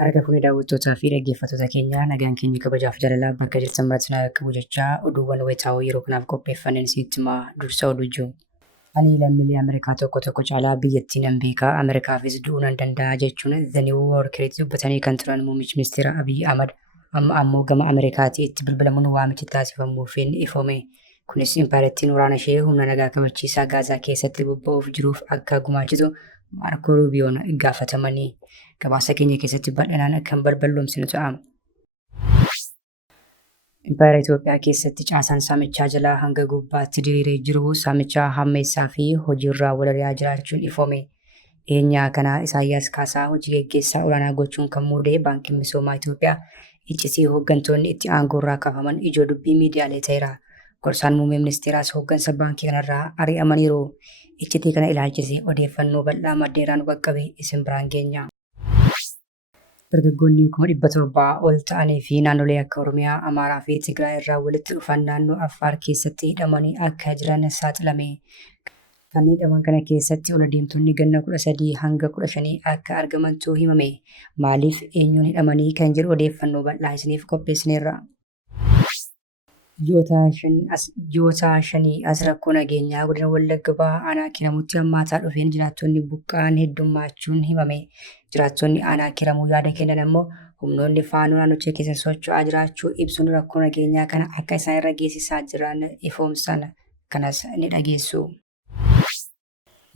Harka fuunee daawwattootaa fi dhaggeeffattoota keenyaa nagaan keenya kabajaaf jaalalaa bakka jirtan maratti na qabu jechaa oduuwwan wayitaawoo yeroo kanaaf qopheeffanneen isinitti himaa dursa oduu jiru. Ani lammiilee Ameerikaa tokko caalaa biyyattii nan beekaa Ameerikaafis du'uu nan danda'a jechuun The New Yorkerit dubbatanii kan turan muummichi ministeera Abiy Ahmad amma ammoo gama Ameerikaatii itti bilbilamuun waamichi taasifamuuf ifoome. Kunis impaarettiin waraana ishee humna nagaa kabachiisaa Gaazaa keessatti bobba'uuf jiruuf akka gumaachitu Maarko Ruubiyoon gaafatamanii. Gabaasa keenya keessatti bal'inaan kan balballoomsinu ta'a. Impaayera Itoophiyaa keessatti caasaan saamichaa jalaa hanga gubbaatti diriiree jiru saamichaa hammeessaa fi hojiirraa walari'aa jiraachuun ifoome. Dhiyeenyaa kana Isaayyaas Kaasaa hojii gaggeessaa olaanaa gochuun kan muude Baankiin Misoomaa Itoophiyaa iccitii hooggantoonni itti aangoorraa kaafaman ijoo dubbii miidiyaalee ta'eera. Gorsaan muummee ministeeraas hooggansa baankii kanarraa ari'amaniiru. Iccitii kana ilaalchisee odeeffannoo bal'aa maddeeraan qaqqabe isin biraan geenya. Dargaggoonni 700 ol ta'anii fi naannolee akka Oromiyaa, Amaaraa fi Tigraay irraa walitti dhufan naannoo Affaar keessatti hidhamanii akka jiran saaxilame. Kanneen hidhaman kana keessatti ol adeemtonni ganna 13 hanga 15 akka argamantu himame. Maaliif eenyuun hidhamanii kan jedhu odeeffannoo bal'aa isiniif qopheessineerra. Ji'oota 5 as rakkoo nageenyaa godina Wallagga Bahaa aanaa Kiramuutti hammaataa dhufeen jiraattonni buqqa'an heddummachuun himame. Jiraattonni aanaa Kiramuu yaada kennan ammoo humnoonni faanoo naannocha keessa socho'aa jiraachuu ibsuun rakkoo nageenyaa kana akka isaan irra geessisaa jiran ifoomsan kanas ni dhageessu.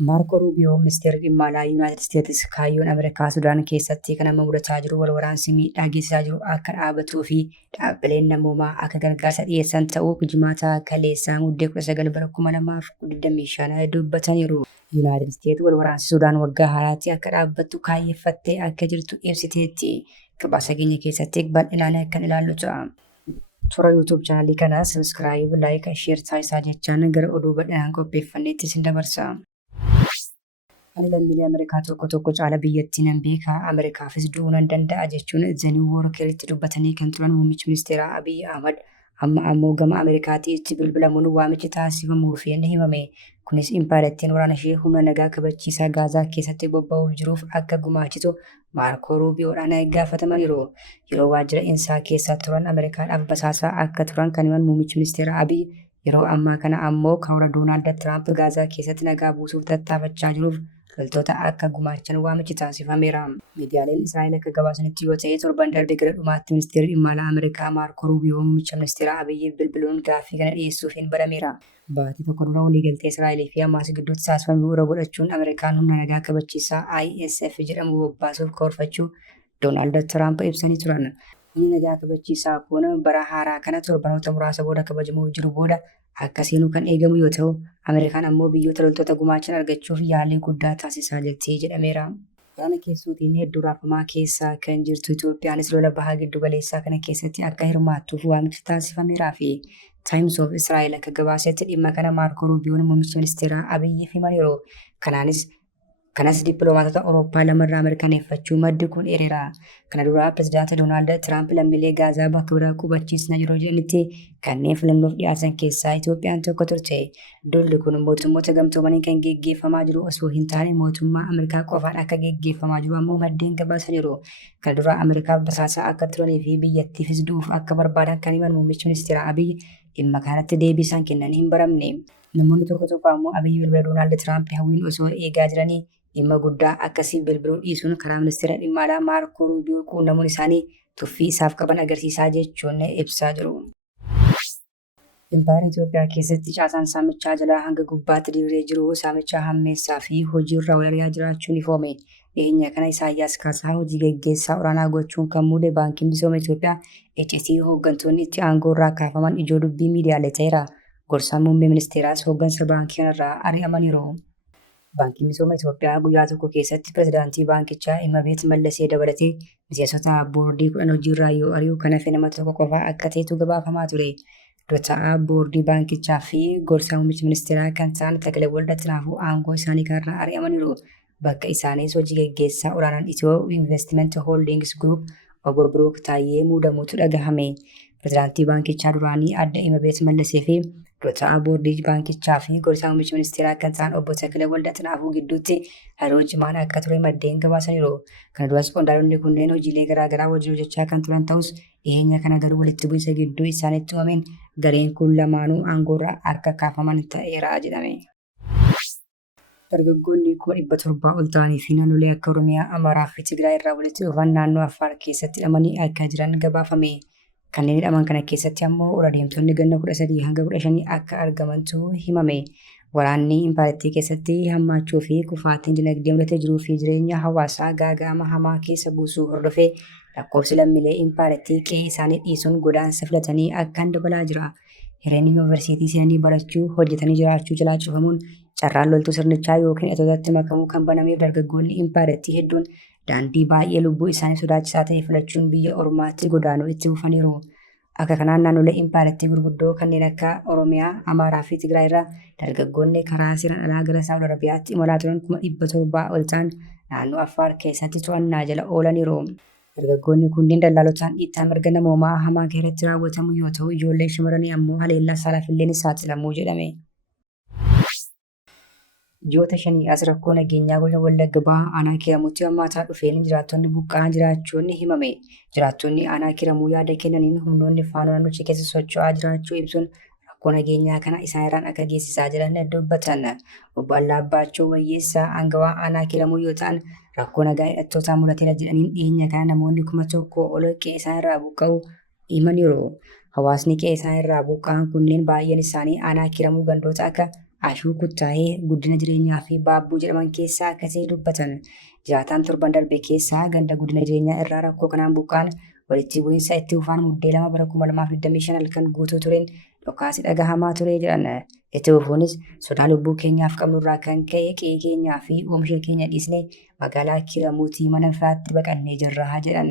Maarko Ruubiyoo ministeerri dhimma alaa Yuunaayitid Isteetsi kaayyoon Ameerikaa Sudaan keessatti kan amma mudataa jiru wal waraansi miidhaa geessisaa jiru akka dhaabatuu fi dhaabbileen namoomaa akka gargaarsa dhiyeessan ta'uu Jimaata kaleessaa muddee 19 bara 2025 dubbataniiru. Yuunaayitid Isteetsi wal waraansi Sudaan waggaa haaraatti akka dhaabbattu kaayeffattee akka jirtu ibsiteetti. Gabaasa keenya keessatti bal'inaan kan ilaallu ta'a. Toora YouTube chaanalii kanaa sabiskiraayib, laayik, sheer taasisaa jechaan gara oduu bal'inaan qopheeffanneetti isin dabarsa. Ani lammiilee Ameerikaa tokko caalaa biyyattii nan beekaa Ameerikaafis du'uu nan danda'a jechuun The New Yorkeritti dubbatanii kan turan muummichi ministeeraa Abiy Ahmad amma ammoo gama Ameerikaatii itti bilbilamuun waamichi taasifamuuf himame. Kunis impaarettiin waraana ishee humna nagaa kabachiisaa Gaazaa keessatti bobba'uuf jiruuf akka gumaachitu Maarko Ruubiyoodhaan gaafatamaniiru. Yeroo waajjira isaa keessa turan Ameerikaadhaaf basaasaa akka turan kan himan muummichi ministeeraa Abiy yeroo ammaa kana ammoo karoora Doonaald Tiraamp Gaazaa keessatti nagaa buusuuf tattaafachaa jiruuf loltoota akka gumaachan waamichi taasifameera. Miidiyaaleen Israa'el akka gabaasanitti yoo ta'e torban darbe gara dhumaatti ministeerri dhimma alaa Ameerikaa Maarko Ruubiyoo muummicha ministeera Abiyyiif bilbiluun gaaffii kana dhiyeessuuf barameera. Baatii tokko dura waliigaltee Israa'elii fi Hamaas gidduutti taasifame bu'uura godhachuun Ameerikaan humna nagaa kabachiisaa ISF jedhamu bobbaasuuf karoorfachuu Doonaald Tiraamp ibsanii turan. Humni nagaa kabachiisaa kun bara haaraa kana torbanoota muraasa booda kabajamuuf jiru booda akka seenu kan eegamu yoo ta'u, Ameerikaan ammoo biyyoota loltoota gumaachan argachuuf yaalii guddaa taasisaa jirti jedhameera. Waraana keessootiin hedduu raafamaa keessa kan jirtu Itoophiyaanis lola bahaa giddu galeessaa kana keessatti akka hirmaattuuf waamichi taasifameeraa fi Times of Israel akka gabaasetti dhimma kana Maarko Ruubiyoon muummicha ministeeraa Abiyyiif himaniiru. Kanas dippiloomaatota Awurooppaa lamarraa mirkaneeffachuu maddi kun dheereera. Kana duraa pirezidaantii Doonaald Tiraamp lammiilee Gaazaa bakka biraa qubachiisna yeroo jedhanitti kanneen filannoof dhiyaatan keessaa Itoophiyaan tokko turte. Lolli kun mootummoota gamtoomanii kan geggeeffamaa jiru osoo hin taane mootummaa Ameerikaa qofaan akka geggeeffamaa jiru ammoo maddeen gabaasaniiru. Kana duraa Ameerikaaf basaasaa akka turanii fi biyyattiifis du'uuf akka barbaadan kan himan muummichi ministeera Abiy dhimma kanatti deebii isaan kennan hin baramne. Namoonni tokko ammoo Abiy bilbila Doonaald Tiraamp hawwiin osoo eegaa jiranii dhimma guddaa akkasii bilbiluu dhiisuun karaa ministeera dhimma alaa Maarko Ruubiyoo quunnamuun isaanii tuffii isaaf qaban agarsiisaa jechuun ibsaa jiru. Impaayera Itoophiyaa keessatti caasaan saamichaa jalaa hanga gubbaatti diriiree jiru saamichaa hammeessaa fi hojiirra walari'aa jiraachuun ifoome. Dhiyeenya kana Isaayyaas Kaasaa hojii gaggeessaa olaanaa gochuun kan muude Baankiin Misooma Itoophiyaa iccitii hooggantoonni itti aangoorraa kaafaman ijoo dubbii miidiyaalee ta'eera. Gorsaan muummee ministeeraas hooggansa baankii kanarraa ari'amaniiru. Baankiin Misooma Itoophiyaa guyyaa tokko keessatti pirezidaantii baankichaa Imabeet Mallasee dabalatee miseensota boordii 10 hojiirraa yoo ari'u kan hafe nama tokko qofaa akka ta'etu gabaafamaa ture. Dura boordii baankichaa fi gorsaa muummicha ministeeraa kan ta'an Takilee Waldatinaafuu aangoo isaanii kanarraa ari'amaniiru. Bakka isaaniis hojii gaggeessaa olaanaan Itiyoo Investment Holdings Group obbo Biruuk Taayyee muudamuutu dhagahame. pirezidaantii baankichaa duraanii adde Imabeet Mallasee fi dura ta'aa boordii baankichaa fi gorsaa muummicha ministeeraa kan ta'an obbo Takilee Waldatinaafuu gidduutti hariiroo cimaan akka ture maddeen gabaasaniiru. Kana duras qondaalonni kunneen hojiilee garaagaraa wajjin hojjechaa kan turan ta'us dhiyeenya kana garuu walitti bu'iinsa gidduu isaaniitti uumameen gareen kun lamaanuu aangoorraa akka kaafaman ta'eera jedhame. Dargaggoonni 700 ol ta'anii fi naannolee akka Oromiyaa, Amaaraa fi Tigraay irraa walitti dhufan naannoo Affaar keessatti hidhamanii akka jiran gabaafame. Kanneen hidhaman kana keessatti ammoo ol adeemtonni ganna 13 hanga 15 akka argamantu himame. Waraanni impaayirtii keessatti hammaachuu fi kufaatiin dinagdee mudatee jiruu fi jireenya hawaasaa gaaga'ama hamaa keessa buusuu hordofee lakkoofsi lammiilee impaayirtii qe'ee isaanii dhiisuun godaansa filatanii akkaan dabalaa jira. Hireen yuunivarsiitii seenanii barachuu hojjetanii jiraachuu jalaa cufamuun carraan loltuu sirnichaa yookiin hidhattootatti makamuu kan banameef dargaggoonni impaayirtii hedduun daandii baay'ee lubbuu isaanii sodaachisaa ta'e filachuun biyya ormaatti godaanuu itti fufaniiru. Akka kanaan naannolee impaayirtii gurguddoo kanneen akka Oromiyaa, Amaaraa fi Tigraay irraa dargaggoonni karaa seeraan alaa gara Saawud Arabiyaatti imalaa turan 700 ol ta'an naannoo Affaar keessatti to'annaa jala oolaniiru. Dargaggoonni kunneen daldalotaan dhiittaa mirga namoomaa hamaa keessatti raawwatamu yoo ta'u, ijoollee shamarranii ammoo haleellaa saalaafillee saaxilamuu jedhame. Ji'oota 5 as rakkoo nageenyaa godina Wallagga Bahaa aanaa Kiramuutti hammaataa dhufeen jiraattonni buqqa'an jiraachuun himame. Jiraattonni aanaa Kiramuu yaada kennaniin humnoonni faanoo naannicha keessa socho'aa jiraachuu ibsuun rakkoo nageenyaa kana isaan irraan akka geessisaa jiran dubbatan. Obbo Allaabbaachoo Wayyeessaa aangawaa aanaa Kiramuu yoo ta'an rakkoo nagaa hidhattootaa mudateera jedhaniin dhiyeenya kana namoonni 1,000 ol qe'ee isaan irraa buqqa'uu himaniiru. Hawaasni qe'ee isaan irraa buqqa'an kunneen baay'een isaanii aanaa Kiramuu gandoota akka Ashuu Kuttaayee, Guddina Jireenyaa fi Baabbuu jedhaman keessaa akkasii dubbatan. Jiraataan torban darbe keessaa ganda guddina jireenyaa irraa rakkoo kanaan buqqa'an walitti bu'iinsa itti fufaan muddee 2 bara 2025 halkan guutuu tureen dhokaasii dhagahamaa ture jedhan. Itti fufuunis sodaa lubbuu keenyaaf qabnurraa kan ka'e qe'ee keenyaa fi oomisha keenya dhiisnee magaalaa Kiramuutii mana firaatti baqannee jirra jedhan.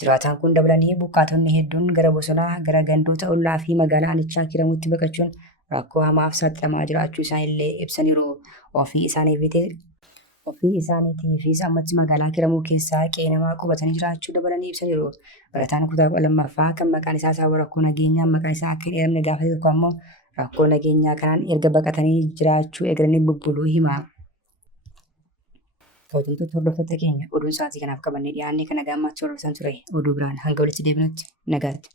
Jiraataan kun dabalanii buqqaatonni hedduun gara bosonaa, gara gandoota ollaa fi magaalaa aanichaa Kiramuutti baqachuun rakkoo hamaaf saaxilamaa jiraachuu isaanillee ibsaniiru. Ofii isaaniitiifis ammatti magaalaa Kiramuu keessaa qe'ee namaa qubatanii jiraachuu dabalanii ibsaniiru. Barataan kutaa 12ffaa kan maqaan isaa sababa rakkoo nageenyaa maqaan isaa akka hin eeramne gaafate tokko ammoo rakkoo nageenyaa kanaan erga baqatanii jiraachuu eegalanii bubbuluu hima. Kabajamtoota hordoftoota keenya oduun sa'aatii kanaaf qabannee dhiyaannee kana gammachuu hordoftan ture. Oduu biraan hanga walitti deebinutti nagaatti.